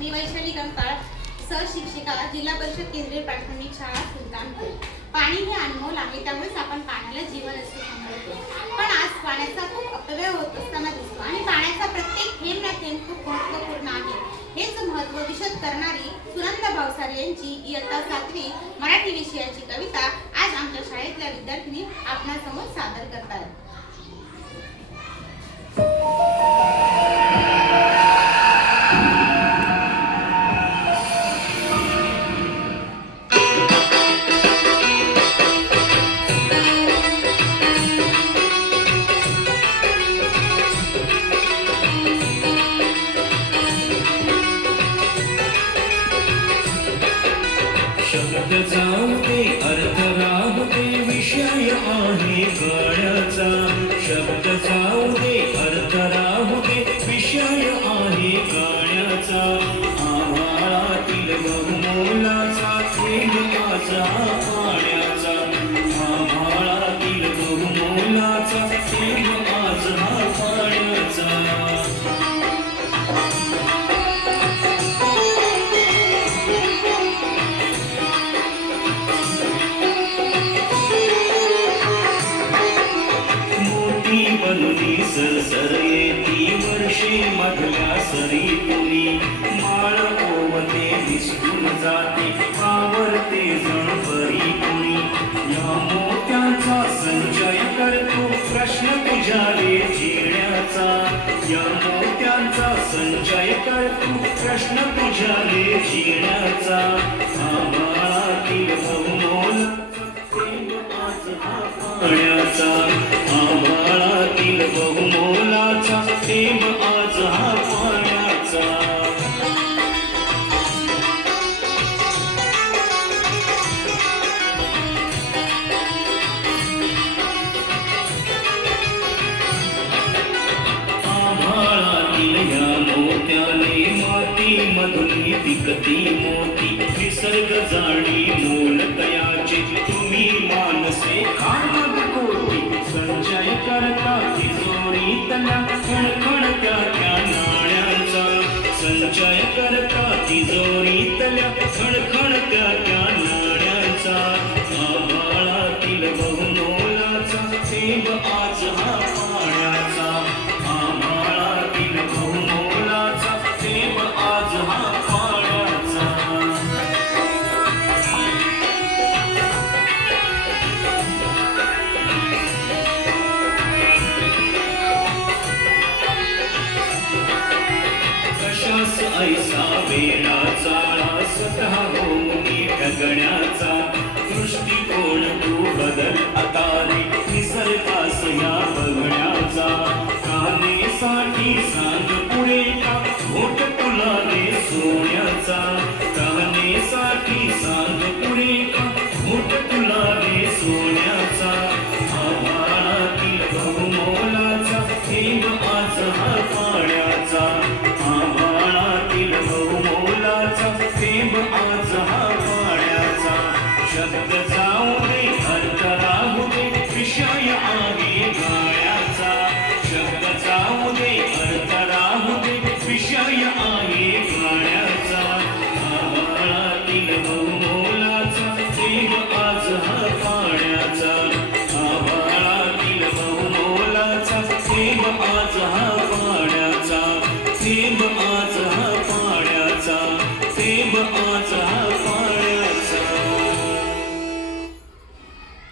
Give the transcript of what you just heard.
मी वैशाली कंकाळ सहशिक्षिका जिल्हा परिषद केंद्रीय प्राथमिक शाळा सुलतानपूर. पाणी हे अनमोल आहे त्यामुळेच आपण पाण्याला जीवन असे समजतो पण आज पाण्याचा खूप अपव्यय होत असताना दिसतो आणि पाण्याचा प्रत्येक थेंब ना थेंब खूप महत्त्वपूर्ण आहे. हेच महत्त्व विशद करणारी सुनंदा भावसारे यांची इयत्ता सातवी मराठी विषयाची कविता आज आमच्या शाळेतल्या विद्यार्थिनी आपणासमोर सादर करतात शब्द जाऊ दे अर्थ राहू दे विषय आहे गळ्याचा. शब्द जाऊ दे अर्थ राहू दे विषय आहे गळ्याचा. आम्हातील बहुमोलाचा खेळ माझा पाण्याचा. आभाळातील बहुमोलाचा खेळ मोठी सरसर येती वर्षी मधल्या सरी तुली माळ ओवते दिसून जाते आवरते जण परी कुणी. या मोत्यांचा संचय करतो प्रश्न तुझ्या रे जिण्याचा या मोत्यांचा संचय करतो प्रश्न तुझ्या रे जिण्याचा. या मोत्याने माती मधुनी पिकती मोती? निसर्ग जाणी मोल तयाचे तुम्ही मानसे कामद कोटी. संचय करता तिजोरीतल्या खणखणत्या त्या नाण्यांचा. संचय करता तिजोरीतल्या खणखणत्या त्या नाण्यांचा. आभाळातील बहुमोलाचा सेव आज हा ऐसा वेळा चाळा स्वतः होऊनी दृष्टिकोन